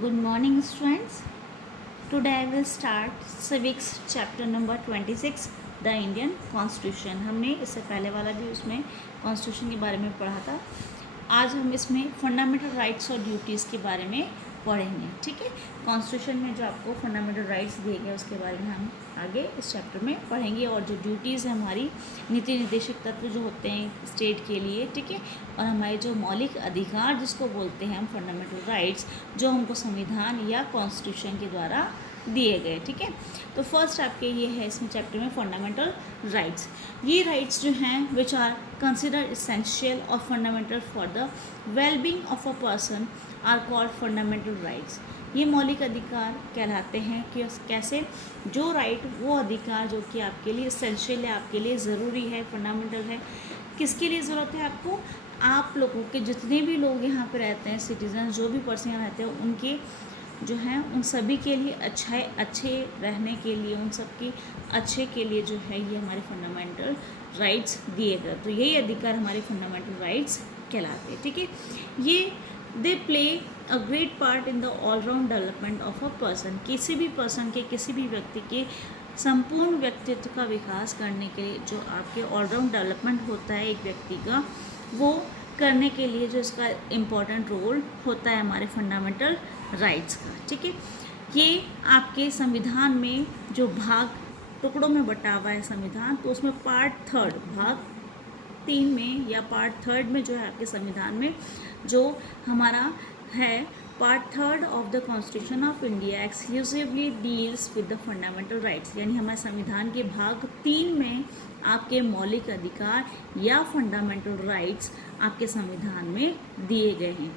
Good morning, students. Today I will start civics chapter number 26, the Indian Constitution. हमने इससे पहले वाला भी उसमें कॉन्स्टिट्यूशन के बारे में पढ़ा था. आज हम इसमें फंडामेंटल राइट्स और ड्यूटीज़ के बारे में पढ़ेंगे. ठीक है, कॉन्स्टिट्यूशन में जो आपको फंडामेंटल राइट्स दिए गए उसके बारे में हम आगे इस चैप्टर में पढ़ेंगे. और जो ड्यूटीज़ है हमारी नीति निर्देशक तत्व जो होते हैं स्टेट के लिए, ठीक है, और हमारे जो मौलिक अधिकार जिसको बोलते हैं हम फंडामेंटल राइट्स, जो हमको संविधान या कॉन्स्टिट्यूशन के द्वारा दिए गए. ठीक है, तो फर्स्ट आपके ये है इसमें चैप्टर में फंडामेंटल राइट्स. ये राइट्स जो हैं विच आर कंसिडर इसेंशियल और fundamental for the wellbeing of a person are called fundamental rights. ये मौलिक अधिकार कहलाते हैं कि कैसे जो राइट वो अधिकार जो कि आपके लिए इसेंशियल है, आपके लिए ज़रूरी है, फंडामेंटल है. किसके लिए ज़रूरत है आपको? आप लोगों के जितने भी लोग यहाँ पे रहते हैं, सिटीजन जो भी पर्सन यहाँ रहते हैं, उनके जो हैं उन सभी के लिए अच्छे रहने के लिए, उन सबके अच्छे के लिए जो है ये हमारे फंडामेंटल राइट्स दिए गए. तो यही अधिकार हमारे फंडामेंटल राइट्स कहलाते हैं. ठीक है, ये they play a great part in the all round development of a person. किसी भी पर्सन के, किसी भी व्यक्ति के संपूर्ण व्यक्तित्व का विकास करने के लिए जो आपके ऑलराउंड डेवलपमेंट होता है एक व्यक्ति का, वो करने के लिए जो इसका इम्पॉर्टेंट रोल होता है हमारे फंडामेंटल राइट्स का. ठीक है, ये आपके संविधान में जो भाग टुकड़ों में बटा हुआ है संविधान, तो उसमें पार्ट थर्ड, भाग 3 में या पार्ट थर्ड में जो है आपके संविधान में जो हमारा है part third of the constitution of India exclusively deals with the fundamental rights. यानी हमारे संविधान के भाग 3 में आपके मौलिक अधिकार या फंडामेंटल राइट्स आपके संविधान में दिए गए हैं.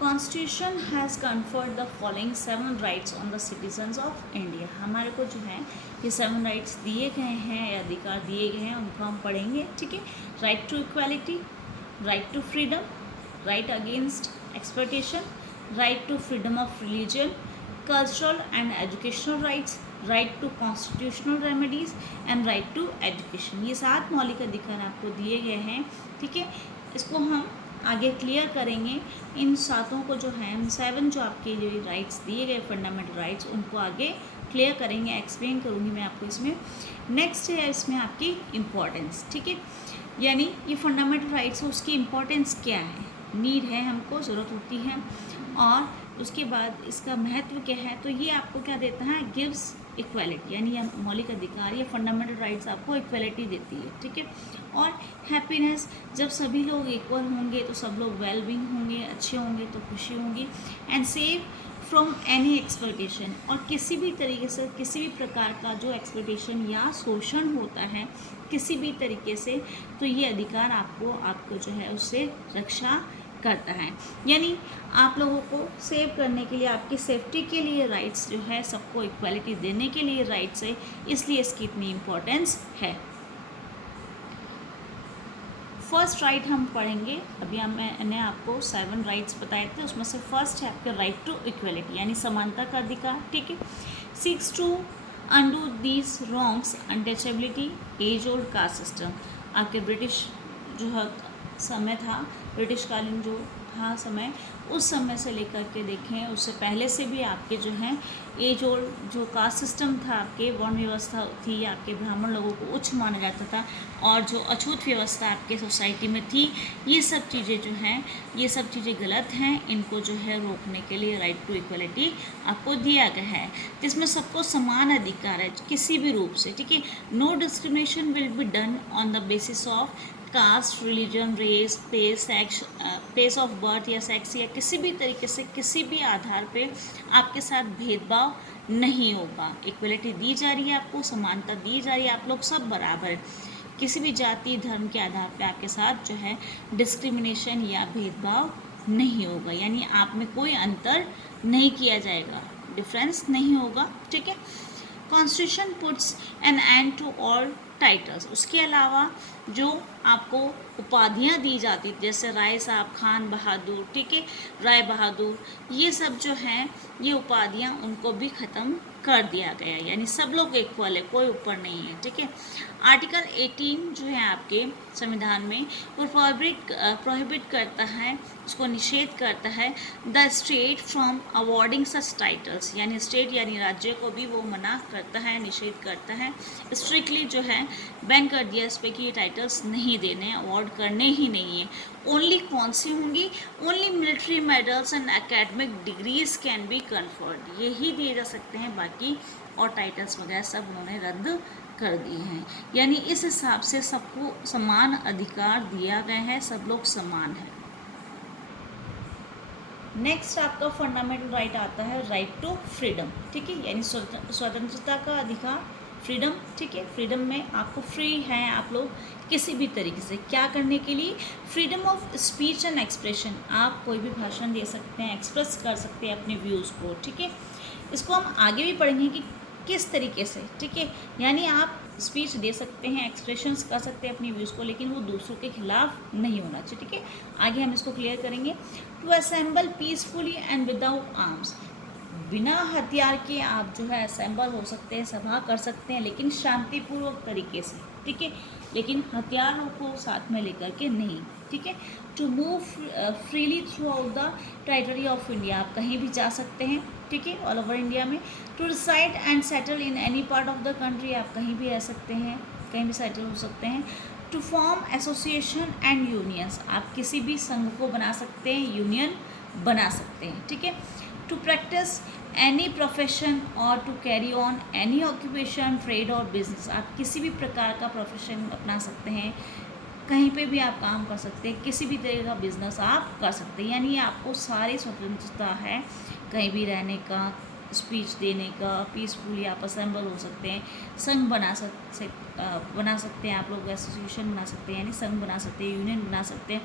Constitution has conferred the following 7 rights on the citizens of India. हमारे को जो है ये 7 राइट्स दिए गए हैं या अधिकार दिए गए हैं, उनको हम पढ़ेंगे. ठीक है, right to equality, right to freedom, right against exploitation, right to freedom of religion, cultural and educational rights, right to constitutional remedies and right to education. ये 7 मौलिक अधिकार आपको दिए गए हैं. ठीक है, इसको हम आगे क्लियर करेंगे. इन 7 को जो है, 7 जो आपके जो राइट्स दिए गए फंडामेंटल राइट्स, उनको आगे क्लियर करेंगे, एक्सप्लेन करूँगी मैं आपको इसमें. नेक्स्ट है इसमें आपकी इम्पोर्टेंस. ठीक है, यानी ये फंडामेंटल राइट्स है, उसकी इम्पोर्टेंस क्या है, नीड है, हमको ज़रूरत होती है, और उसके बाद इसका महत्व क्या है. तो ये आपको क्या देता है, गिव्स इक्वालिटी, यानी यह मौलिक अधिकार या फंडामेंटल राइट्स आपको इक्वालिटी देती है. ठीक है, और हैप्पीनेस, जब सभी लोग इक्वल होंगे तो सब लोग वेल बीइंग होंगे, अच्छे होंगे तो खुशी होंगी. And save from any exploitation, और किसी भी तरीके से किसी भी प्रकार का जो एक्सप्लॉयटेशन या शोषण होता है किसी भी तरीके से, तो ये अधिकार आपको जो है उससे रक्षा करता है. यानी आप लोगों को सेव करने के लिए, आपकी सेफ्टी के लिए राइट्स जो है, सबको इक्वालिटी देने के लिए राइट्स है, इसलिए इसकी इतनी इम्पोर्टेंस है. फर्स्ट राइट हम पढ़ेंगे. अभी मैंने आपको 7 राइट्स बताए थे, उसमें से फर्स्ट है आपका राइट टू इक्वालिटी, यानी समानता का अधिकार. ठीक है, seeks to undo these wrongs untouchability as old caste system. आपके ब्रिटिश जो है समय था, ब्रिटिश कालीन जो था समय, उस समय से लेकर के देखें उससे पहले से भी आपके जो हैं एज ओल्ड जो कास्ट सिस्टम था, आपके वर्ण व्यवस्था थी, आपके ब्राह्मण लोगों को उच्च माना जाता था, और जो अछूत व्यवस्था आपके सोसाइटी में थी, ये सब चीज़ें जो हैं, ये सब चीज़ें गलत हैं. इनको जो है रोकने के लिए राइट टू इक्वलिटी आपको दिया गया है, जिसमें सबको समान अधिकार है किसी भी रूप से. ठीक है, no discrimination will be done on the basis of caste, religion, race, place of birth या सेक्स, या किसी भी तरीके से किसी भी आधार पे आपके साथ भेदभाव नहीं होगा. इक्वलिटी दी जा रही है, आपको समानता दी जा रही है, आप लोग सब बराबर है. किसी भी जाति धर्म के आधार पे आपके साथ जो है डिस्क्रिमिनेशन या भेदभाव नहीं होगा, यानी आप में कोई अंतर नहीं किया जाएगा, डिफरेंस नहीं होगा. ठीक है, constitution puts an end to all titles. उसके अलावा जो आपको उपाधियां दी जाती थी, जैसे राय साहब, खान बहादुर, ठीक है, राय बहादुर, ये सब जो हैं, ये उपाधियां उनको भी ख़त्म कर दिया गया, यानी सब लोग इक्वल है, कोई ऊपर नहीं है. ठीक है, आर्टिकल 18 जो है आपके संविधान में, वो प्रोहिबिट करता है, उसको निषेध करता है the state from awarding such titles, यानी स्टेट यानी राज्य को भी वो मना करता है, निषेध करता है, स्ट्रिक्टली जो है बैन कर दिया इस पर कि ये टाइटल्स नहीं देने, अवॉर्ड करने ही नहीं है। ओनली कौन सी होंगी? Only military medals and academic degrees can be conferred, यही दिए जा सकते हैं, बाकी और टाइटल्स वगैरह सब उन्होंने रद्द कर दिए हैं। यानी इस हिसाब से सबको समान अधिकार दिया गया है, सब लोग समान हैं। नेक्स्ट आपका फंडामेंटल राइट आता है राइट टू फ्रीडम, ठीक है, यानी स्वतंत्रता का अधिकार, फ्रीडम, ठीक है। फ्रीडम में आपको फ्री हैं आप लोग किसी भी तरीके से क्या करने के लिए, freedom of speech and expression, आप कोई भी भाषण दे सकते हैं, एक्सप्रेस कर सकते हैं अपने व्यूज़ को, ठीक है। इसको हम आगे भी पढ़ेंगे कि किस तरीके से, ठीक है। यानी आप स्पीच दे सकते हैं, एक्सप्रेशंस कर सकते हैं अपनी व्यूज़ को, लेकिन वो दूसरों के खिलाफ नहीं होना चाहिए, ठीक है। आगे हम इसको क्लियर करेंगे। To assemble peacefully and without arms, बिना हथियार के आप जो है असेंबल हो सकते हैं, सभा कर सकते हैं, लेकिन शांतिपूर्वक तरीके से, ठीक है, लेकिन हथियारों को साथ में लेकर के नहीं, ठीक है। To move freely throughout the territory of India, आप कहीं भी जा सकते हैं, ठीक है, ऑल ओवर इंडिया में। To reside and settle in any part of the country, आप कहीं भी रह सकते हैं, कहीं भी सेटल हो सकते हैं। To form association and unions, आप किसी भी संघ को बना सकते हैं, यूनियन बना सकते हैं, ठीक है। टू प्रैक्टिस एनी प्रोफेशन और to carry on any occupation, trade और बिजनेस, आप किसी भी प्रकार का प्रोफेशन अपना सकते हैं, कहीं पे भी आप काम कर सकते हैं, किसी भी तरह का बिजनेस आप कर सकते हैं, यानी आपको सारी स्वतंत्रता है, कहीं भी रहने का, स्पीच देने का, पीसफुली आप असेंबल हो सकते हैं, संघ बना सकते हैं आप लोग, एसोसिएशन बना सकते हैं, यानी संघ बना सकते हैं, यूनियन बना सकते हैं,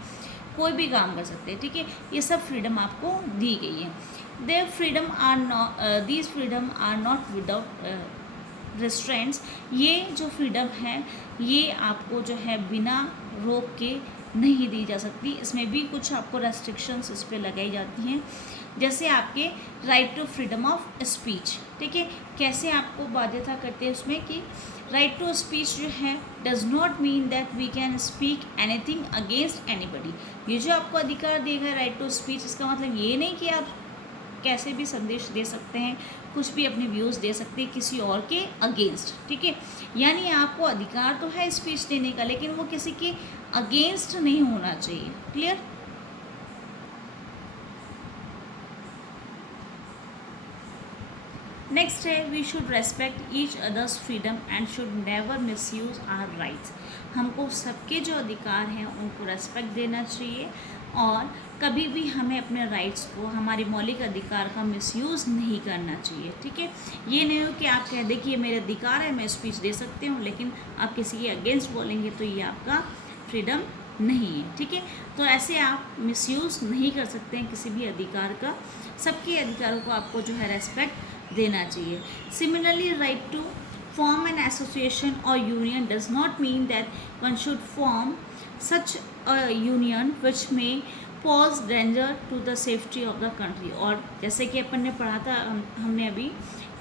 कोई भी काम कर सकते हैं, ठीक है। ये सब फ्रीडम आपको दी गई है। These freedom are not without restraints, ये जो फ्रीडम है ये आपको जो है बिना रोक के नहीं दी जा सकती, इसमें भी कुछ आपको रेस्ट्रिक्शंस इस पर लगाई जाती हैं, जैसे आपके right to freedom of speech, ठीक है। कैसे आपको बाध्यता करते हैं उसमें कि राइट टू स्पीच जो है does not mean that we can speak anything against anybody, ये जो आपको अधिकार दिया गया राइट टू स्पीच, इसका मतलब ये नहीं कि आप कैसे भी संदेश दे सकते हैं, कुछ भी अपने व्यूज़ दे सकते हैं किसी और के अगेंस्ट, ठीक है। यानी आपको अधिकार तो है स्पीच देने का, लेकिन वो किसी के अगेंस्ट नहीं होना चाहिए, क्लियर। नेक्स्ट है we should respect each others freedom and should never misuse our rights, हमको सबके जो अधिकार हैं उनको रेस्पेक्ट देना चाहिए और कभी भी हमें अपने राइट्स को, हमारे मौलिक अधिकार का मिसयूज़ नहीं करना चाहिए, ठीक है। ये नहीं हो कि आप कह दें कि ये मेरा अधिकार है, मैं स्पीच दे सकती हूँ, लेकिन आप किसी के अगेंस्ट बोलेंगे तो ये आपका फ्रीडम नहीं है, ठीक है। तो ऐसे आप मिसयूज़ नहीं कर सकते हैं किसी भी अधिकार का, सबके अधिकारों को आपको जो है रेस्पेक्ट देना चाहिए। Similarly right to form an association or union does not mean that one should form such a union which may pose danger to the safety of the country, और जैसे कि अपन ने पढ़ा था हमने अभी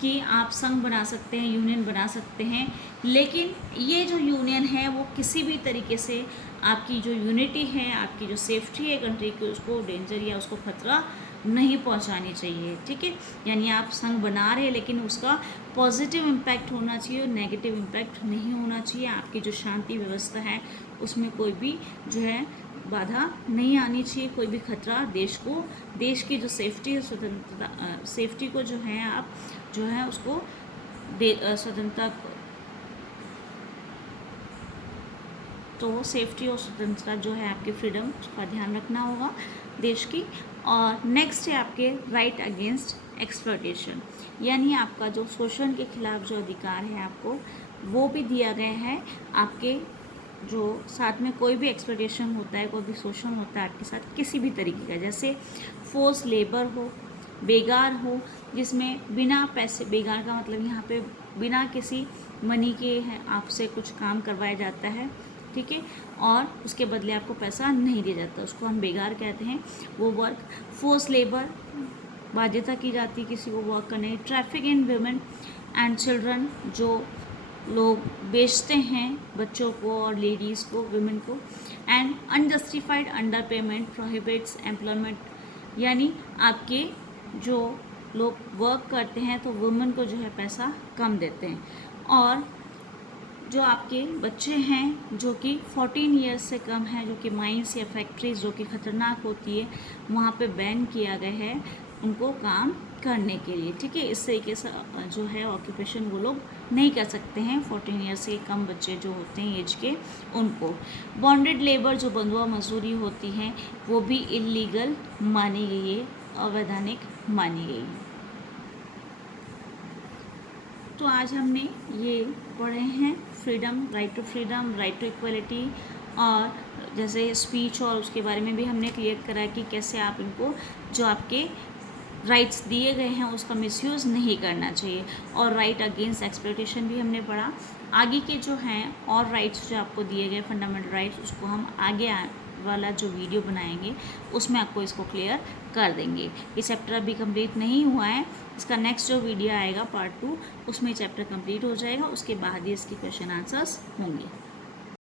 कि आप संघ बना सकते हैं, यूनियन बना सकते हैं, लेकिन ये जो यूनियन है वो किसी भी तरीके से आपकी जो यूनिटी है, आपकी जो सेफ्टी है कंट्री की, उसको डेंजर या उसको खतरा नहीं पहुंचानी चाहिए, ठीक है। यानी आप संघ बना रहे हैं लेकिन उसका पॉजिटिव इम्पैक्ट होना चाहिए, नेगेटिव इम्पैक्ट नहीं होना चाहिए, आपकी जो शांति व्यवस्था है उसमें कोई भी जो है बाधा नहीं आनी चाहिए, कोई भी खतरा देश को, देश की जो सेफ्टी है, स्वतंत्रता, सेफ्टी को जो है आप जो है उसको स्वतंत्रता, तो सेफ्टी और स्वतंत्रता जो है आपके फ्रीडम का ध्यान रखना होगा देश की। और नेक्स्ट है आपके राइट अगेंस्ट एक्सप्लॉयटेशन, यानी आपका जो शोषण के खिलाफ जो अधिकार है आपको वो भी दिया गया है, आपके जो साथ में कोई भी एक्सप्लॉयटेशन होता है, कोई भी शोषण होता है आपके साथ किसी भी तरीके का, जैसे फोर्स लेबर हो, बेगार हो, जिसमें बिना पैसे, बेगार का मतलब यहाँ पे बिना किसी मनी के आपसे कुछ काम करवाया जाता है, ठीक है, और उसके बदले आपको पैसा नहीं दिया जाता, उसको हम बेगार कहते हैं, वो वर्क। फोर्स लेबर, बाध्यता की जाती है किसी को वर्क करने। Traffic in women and children, जो लोग बेचते हैं बच्चों को और लेडीज़ को, वुमेन को। And unjustified under payment prohibits employment, यानी आपके जो लोग वर्क करते हैं तो वुमेन को जो है पैसा कम देते हैं। और जो आपके बच्चे हैं जो कि 14 ईयर्स से कम हैं, जो कि माइंस या फैक्ट्रीज जो कि ख़तरनाक होती है वहाँ पे बैन किया गया है उनको काम करने के लिए, ठीक है। इस तरीके से जो है ऑक्यूपेशन वो लोग नहीं कर सकते हैं 14 ईयर्स से कम बच्चे जो होते हैं एज के उनको। बॉन्डेड लेबर जो बंधुआ मजदूरी होती हैं वो भी इलीगल मानी गई है, अवैधानिक मानी गई है। तो आज हमने ये पढ़े हैं freedom, right to freedom, right to equality, और जैसे स्पीच और उसके बारे में भी हमने क्लियर करा कि कैसे आप इनको जो आपके राइट्स दिए गए हैं उसका मिसयूज़ नहीं करना चाहिए। और राइट अगेंस्ट एक्सप्लॉयटेशन भी हमने पढ़ा। आगे के जो हैं और राइट्स जो आपको दिए गए फंडामेंटल राइट्स, उसको हम आगे वाला जो वीडियो बनाएंगे उसमें आपको इसको क्लियर कर देंगे। ये चैप्टर अभी कंप्लीट नहीं हुआ है, इसका नेक्स्ट जो वीडियो आएगा पार्ट 2 उसमें चैप्टर कंप्लीट हो जाएगा, उसके बाद ही इसके क्वेश्चन आंसर्स होंगे।